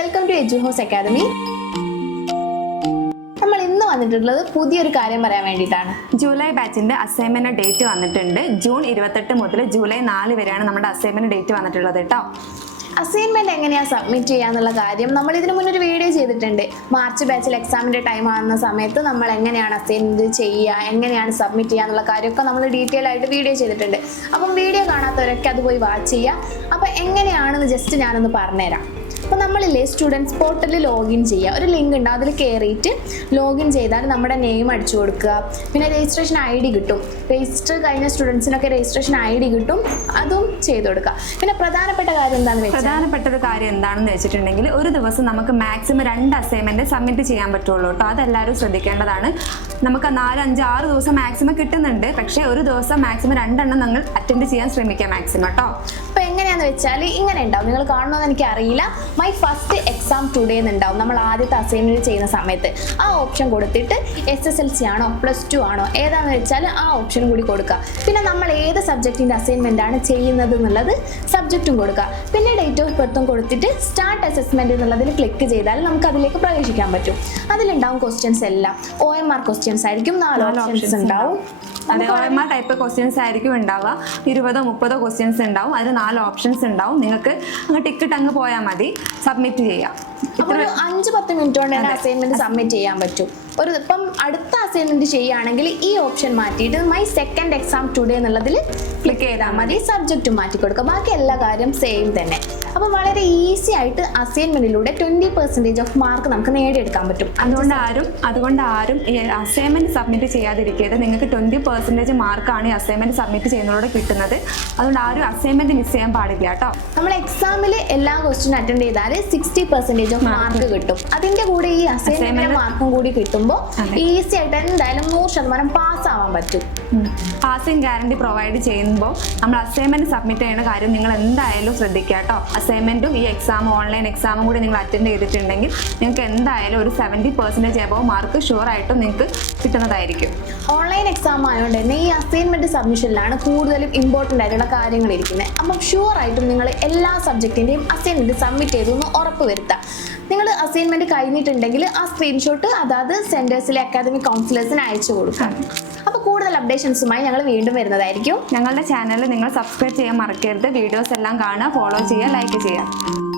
Welcome to എജുഹോസ് academy. നമ്മൾ ഇന്ന് വന്നിട്ടുള്ളത് പുതിയൊരു കാര്യം പറയാൻ വേണ്ടിയിട്ടാണ്. ജൂലൈ ബാച്ചിന്റെ അസൈൻമെന്റ് ഡേറ്റ് വന്നിട്ടുണ്ട്. ജൂൺ 28 മുതൽ ജൂലൈ 4 വരെയാണ് നമ്മുടെ അസൈൻമെന്റ് ഡേറ്റ് വന്നിട്ടുള്ളത് കേട്ടോ. അസൈൻമെന്റ് എങ്ങനെയാണ് സബ്മിറ്റ് ചെയ്യാന്നുള്ള കാര്യം നമ്മൾ ഇതിനു മുന്നേ ഒരു വീഡിയോ ചെയ്തിട്ടുണ്ട്. മാർച്ച് ബാച്ചിൽ എക്സാമിന്റെ ടൈം ആകുന്ന സമയത്ത് നമ്മൾ എങ്ങനെയാണ് അസൈൻമെന്റ് ചെയ്യുക, എങ്ങനെയാണ് സബ്മിറ്റ് ചെയ്യുക എന്നുള്ള കാര്യമൊക്കെ നമ്മൾ ഡീറ്റെയിൽ ആയിട്ട് വീഡിയോ ചെയ്തിട്ടുണ്ട്. അപ്പം വീഡിയോ കാണാത്തവരൊക്കെ അത് പോയി വാച്ച് ചെയ്യുക. അപ്പം എങ്ങനെയാണെന്ന് ജസ്റ്റ് ഞാനൊന്ന് പറഞ്ഞുതരാം. അപ്പോൾ നമ്മളില്ലേ സ്റ്റുഡൻസ് പോർട്ടലിൽ ലോഗിൻ ചെയ്യുക, ഒരു ലിങ്ക് ഉണ്ട്, അതിൽ കയറിയിട്ട് ലോഗിൻ ചെയ്താൽ നമ്മുടെ നെയിം അടിച്ചു കൊടുക്കുക. പിന്നെ രജിസ്ട്രേഷൻ ID കിട്ടും. രജിസ്റ്റർ കഴിഞ്ഞ സ്റ്റുഡൻസിനൊക്കെ രജിസ്ട്രേഷൻ ID കിട്ടും, അതും ചെയ്ത് കൊടുക്കുക. പിന്നെ പ്രധാനപ്പെട്ട കാര്യം എന്താണെന്ന് വെച്ചിട്ടുണ്ടെങ്കിൽ ഒരു ദിവസം നമുക്ക് മാക്സിമം 2 അസൈൻമെന്റ് സബ്മിറ്റ് ചെയ്യാൻ പറ്റുള്ളൂ കേട്ടോ. അതെല്ലാവരും ശ്രദ്ധിക്കേണ്ടതാണ്. നമുക്ക് 4, 5, 6 ദിവസം മാക്സിമം കിട്ടുന്നുണ്ട്. പക്ഷേ ഒരു ദിവസം മാക്സിമം 2 എണ്ണം നിങ്ങൾ അറ്റൻഡ് ചെയ്യാൻ ശ്രമിക്കാം മാക്സിമം കേട്ടോ. അപ്പോൾ എങ്ങനെയാണെന്ന് വെച്ചാൽ ഇങ്ങനെ ഉണ്ടാവും, നിങ്ങൾ കാണണമെന്ന് എനിക്ക് അറിയില്ല. മൈ ഫസ്റ്റ് എക്സാം ടുഡേ എന്നുണ്ടാവും. നമ്മൾ ആദ്യത്തെ അസൈൻമെന്റ് ചെയ്യുന്ന സമയത്ത് ആ ഓപ്ഷൻ കൊടുത്തിട്ട് SSLC ആണോ +2 ആണോ ഏതാണെന്ന് വെച്ചാൽ ആ ഓപ്ഷൻ കൂടി കൊടുക്കുക. പിന്നെ നമ്മൾ ഏത് സബ്ജക്റ്റിൻ്റെ അസൈൻമെന്റ് ആണ് ചെയ്യുന്നത് എന്നുള്ളത് സബ്ജക്റ്റും കൊടുക്കുക. പിന്നെ ഡേറ്റ് ഓഫ് ബർത്തും കൊടുത്തിട്ട് സ്റ്റാർട്ട് അസസ്മെന്റ് എന്നുള്ളതിൽ ക്ലിക്ക് ചെയ്താൽ നമുക്ക് അതിലേക്ക് പ്രവേശിക്കാൻ പറ്റും. അതിലുണ്ടാവും ക്വസ്റ്റ്യൻസ് എല്ലാം OMR ക്വസ്റ്റ്യൻസ് ആയിരിക്കും. 4 ഓപ്ഷൻസ് ഉണ്ടാവും. അതെ, OMR ടൈപ്പ് ക്വസ്റ്റ്യൻസ് ആയിരിക്കും ഉണ്ടാവുക. 20-30 ക്വസ്റ്റ്യൻസ് ഉണ്ടാവും. അതിൽ 4 ഓപ്ഷൻസ് ഉണ്ടാവും. നിങ്ങൾക്ക് അങ്ങ് ടിക്കറ്റ് അങ്ങ് പോയാൽ മതി, സബ്മിറ്റ് ചെയ്യാം. അപ്പോൾ ഒരു 5-10 മിനിറ്റ് കൊണ്ട് തന്നെ അസൈൻമെന്റ് സബ്മിറ്റ് ചെയ്യാൻ പറ്റും. ഇപ്പം അടുത്ത അസൈൻമെന്റ് ചെയ്യുകയാണെങ്കിൽ ഈ ഓപ്ഷൻ മാറ്റിയിട്ട് മൈ സെക്കൻഡ് എക്സാം ടുഡേ എന്നുള്ളതിൽ ക്ലിക്ക് ചെയ്താൽ മതി. സബ്ജക്റ്റ് മാറ്റി കൊടുക്കുക. ബാക്കി എല്ലാ കാര്യം സെയിം തന്നെ. അപ്പോൾ വളരെ ഈസി ആയിട്ട് അസൈൻമെന്റിലൂടെ 20% ഓഫ് മാർക്ക് നമുക്ക് നേടിയെടുക്കാൻ പറ്റും. അതുകൊണ്ട് ആരും ഈ അസൈൻമെന്റ് സബ്മിറ്റ് ചെയ്യാതിരിക്കരുത്. നിങ്ങൾക്ക് 20% മാർക്കാണ് ഈ അസൈൻമെന്റ് സബ്മിറ്റ് ചെയ്യുന്നതോടെ കിട്ടുന്നത്. അതുകൊണ്ട് ആരും അസൈൻമെന്റ് മിസ് ചെയ്യാൻ പാടില്ല കേട്ടോ. നമ്മൾ എക്സാമിൽ എല്ലാ ക്വസ്റ്റ്യൻ അറ്റൻഡ് ചെയ്താൽ 60% ഓഫ് മാർക്ക് കിട്ടും. അതിന്റെ കൂടെ ഈ അസൈൻമെന്റ് മാർക്കും കൂടി കിട്ടുമ്പോൾ ഈസി ആയിട്ട് എന്തായാലും 100% പാസ് ആവാൻ പറ്റും. പാസിംഗ് ഗ്യാരണ്ടി പ്രൊവൈഡ് ചെയ്യുമ്പോൾ നമ്മൾ അസൈൻമെന്റ് സബ്മിറ്റ് ചെയ്യുന്ന കാര്യം നിങ്ങൾ എന്തായാലും ശ്രദ്ധിക്കുക കേട്ടോ. അസൈൻമെന്റും ഈ എക്സാമും ഓൺലൈൻ എക്സാമും കൂടി നിങ്ങൾ അറ്റൻഡ് ചെയ്തിട്ടുണ്ടെങ്കിൽ നിങ്ങൾക്ക് എന്തായാലും ഒരു 70% എബോവ് മാർക്ക് ഷുവർ ആയിട്ടും നിങ്ങൾക്ക് കിട്ടുന്നതായിരിക്കും. ഓൺലൈൻ എക്സാം ആയതുകൊണ്ട് തന്നെ ഈ അസൈൻമെന്റ് സബ്മിഷനിലാണ് കൂടുതലും ഇമ്പോർട്ടൻ്റ് ആയിട്ടുള്ള കാര്യങ്ങൾ ഇരിക്കുന്നത്. അപ്പം ഷുവർ ആയിട്ടും നിങ്ങൾ എല്ലാ സബ്ജക്റ്റിൻ്റെയും അസൈൻമെന്റ് സബ്മിറ്റ് ചെയ്തു എന്ന് ഉറപ്പ് വരുത്തുക. നിങ്ങൾ അസൈൻമെന്റ് കഴിഞ്ഞിട്ടുണ്ടെങ്കിൽ ആ സ്ക്രീൻഷോട്ട് അതായത് സെന്റേഴ്സിലെ അക്കാദമിക് കൗൺസിലേഴ്സിന് അയച്ചു കൊടുക്കാം. അപ്പോൾ കൂടുതൽ അപ്ഡേഷൻസുമായി ഞങ്ങൾ വീണ്ടും വരുന്നതായിരിക്കും. ഞങ്ങളുടെ ചാനൽ നിങ്ങൾ സബ്സ്ക്രൈബ് ചെയ്യാൻ മറക്കരുത്. വീഡിയോസ് എല്ലാം കാണുക, ഫോളോ ചെയ്യുക, ലൈക്ക് ചെയ്യുക.